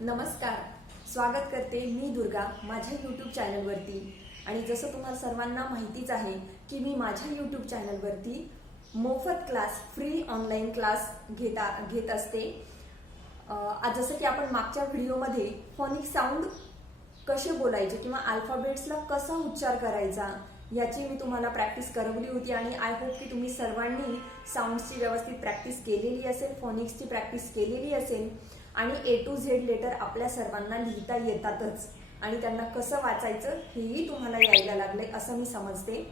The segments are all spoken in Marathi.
नमस्कार, स्वागत करते मी दुर्गा माझ्या यूट्यूब चॅनलवरती. आणि जसं तुम्हाला सर्वांना माहितीच आहे की मी माझ्या यूट्यूब चॅनलवरती मोफत क्लास, फ्री ऑनलाईन क्लास घेत असते. आज जसं की आपण मागच्या व्हिडिओमध्ये फोनिक साऊंड कसे बोलायचे किंवा अल्फाबेट्सला कसा उच्चार करायचा याची मी तुम्हाला प्रॅक्टिस करवली होती. आणि आय होप की तुम्ही सर्वांनी साऊंड्सची व्यवस्थित प्रॅक्टिस केलेली असेल, फोनिक्सची प्रॅक्टिस केलेली असेल आणि A to Z लेटर आपल्या सर्वांना लिहिता येतातच आणि त्यांना कसं वाचायचं हेही तुम्हाला यायला लागले असं मी समजते.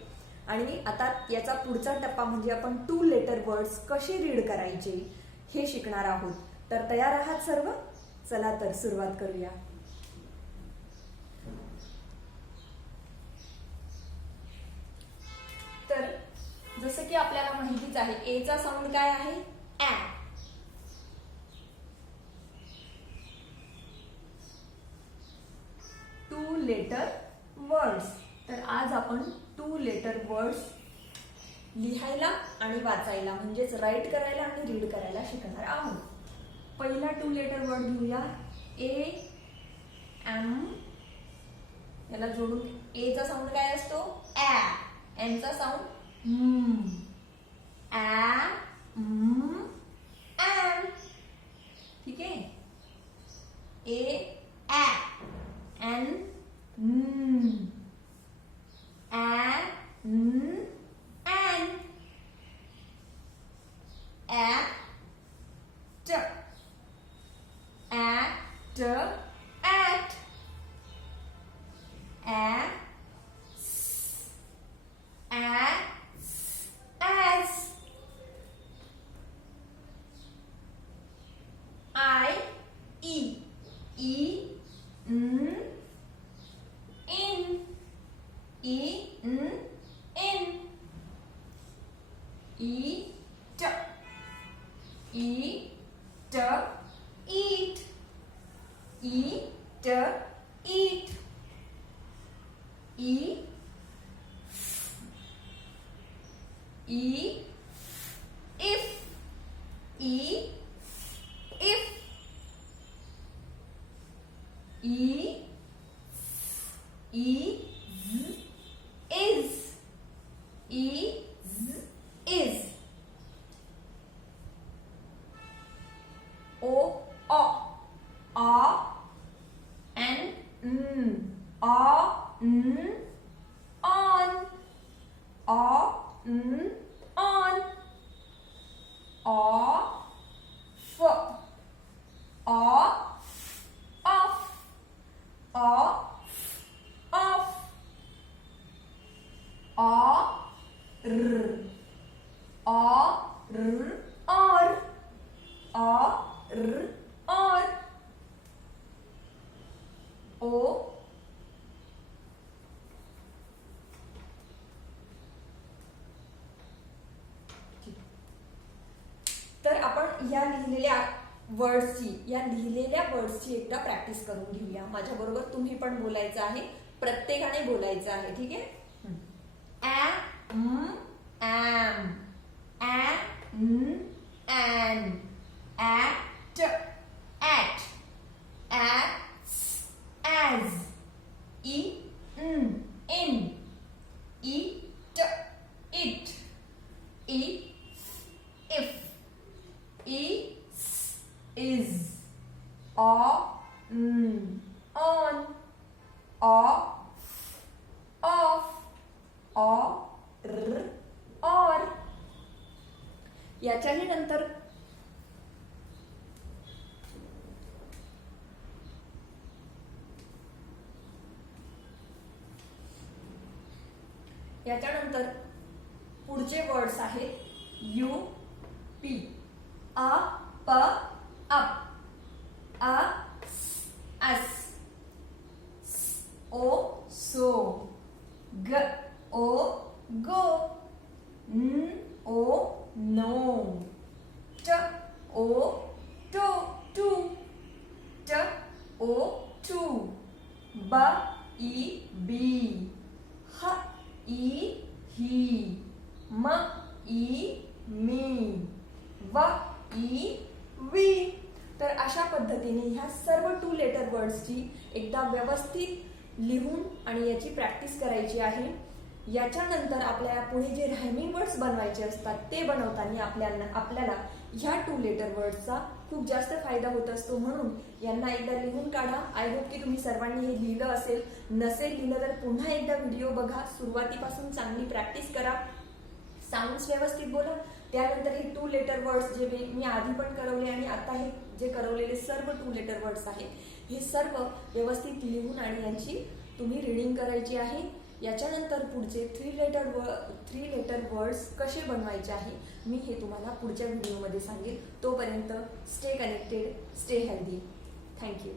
आणि आता याचा पुढचा टप्पा म्हणजे आपण 2 लेटर वर्ड्स कसे रीड करायचे हे शिकणार आहोत. तर तयार आहात सर्व? चला तर सुरुवात करूया. तर जसं की आपल्याला माहितीच आहे ए चा साऊंड काय आहे? ॲ. 2 लेटर वर्ड्स. तर आज आपण 2 लेटर वर्ड्स लिहायला आणि वाचायला म्हणजेच राईट करायला आणि रीड करायला शिकणार आहोत. पहिला 2 लेटर वर्ड घेऊया. A M. याला जोडून ए चा साऊंड काय असतो? ॲ. एम चा साऊंड ॲ एम. ठीक आहे. ए ॲ. N N. At. At. At. as. I e. E in. E in. Eat. Eat. Eat. Eat. Eat. E. E. If. E. If. E. E. Is. Is. O. N. On. On. Off. Off. O. तर आपण या लिहिलेल्या वर्ड्सची एकदा प्रॅक्टिस करून घेऊया. माझ्या बरोबर तुम्ही पण बोलायचं आहे, प्रत्येकाने बोलायचं आहे. ठीक आहे. am, an, at, as, in, eat, it, if, is, on, off, or. याच्याही नंतर पुढचे वर्ड्स आहेत U P. Up, us, O so, go, no, to, too, be, he, me, we. तर अशा पद्धतीने ह्या सर्व 2 लेटर वर्ड्सची एकदा व्यवस्थित लिहून आणि याची प्रॅक्टिस करायची आहे. याच्यानंतर आपल्याला पुढे जे रायमिंग वर्ड्स बनवायचे असतात ते बनवताना आपल्याला ह्या 2 लेटर वर्ड्सचा खूप जास्त फायदा होत असतो. म्हणून यांना एकदा लिहून काढा. आय होप की तुम्ही सर्वांनी हे लिहिलं असेल. नसेल लिहिलं तर पुन्हा एकदा व्हिडिओ बघा, सुरुवातीपासून चांगली प्रॅक्टिस करा, साऊंड्स व्यवस्थित बोला. त्यानंतर हे 2 लेटर वर्ड्स जे मी आधी पण करवले आणि आता हे जे करवलेले सर्व 2 लेटर वर्ड्स आहेत हे सर्व व्यवस्थित लिहून आणि यांची तुम्ही रीडिंग करायची आहे. याच्यानंतर पुढचे 3 लेटर वर्ड्स कसे बनवायचे आहे मी हे तुम्हाला पुढच्या व्हिडिओमध्ये सांगेल. तोपर्यंत stay connected, stay healthy. Thank you.